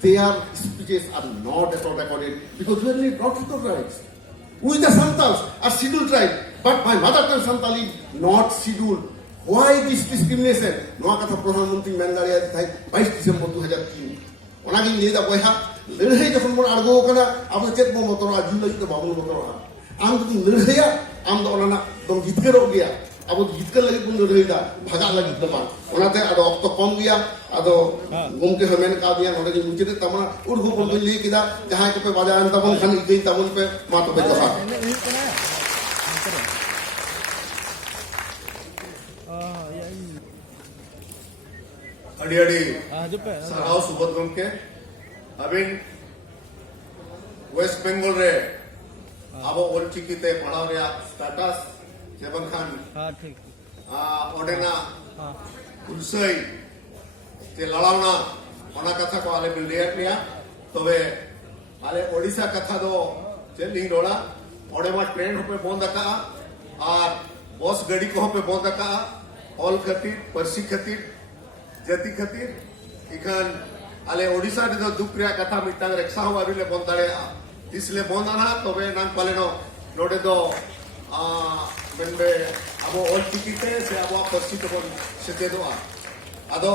their speeches are not at all recorded because we are not recognized. We the Santals are scheduled tribe, but my mother tongue Santal is not scheduled. Why this discrimination? Noa katha Pradhan Mantri men dariya thai 22 December 2003. Onagin lay da boyha lerhai jokhon bon argo kana abo chet mo motora julai to babul motora. Am to lerhaya am do onana dom jitkero gya. Abo jitkar lagi pun lerhai da bhaga lagi depan. Onate ado okto kom gya ado gumke hamen ka diya node ki muchite tamana urdu pon lay kida jahan ko pe bajaran tabon khan ikei tabon pe ma to be joha. अड़ी साराव Subodh गमके अबिन waste Bengal रे आबो ओलचिकीते पढ़ाव रे status जेबन Khan ठीक ओडेना उलसई ते लड़ावना ओना कथा को आले बिल रेट लिया तबे आले ओडिशा कथा दो जे लिंग रोड़ा ओडे मा ट्रेन होपे बंद का और बस गाड़ी को होपे बंद का ऑल खातिर परसी खातिर जाति खातिर इखान आले ओडिशा रे दुख रे कथा मिटांग रिक्शा हो आबिले बंद दाड़े इसले बंद ना तबे नाम पालेनो नोडे दो मेनबे अबो ओल टिकिटे से अबो परसी तो सेते दो आदो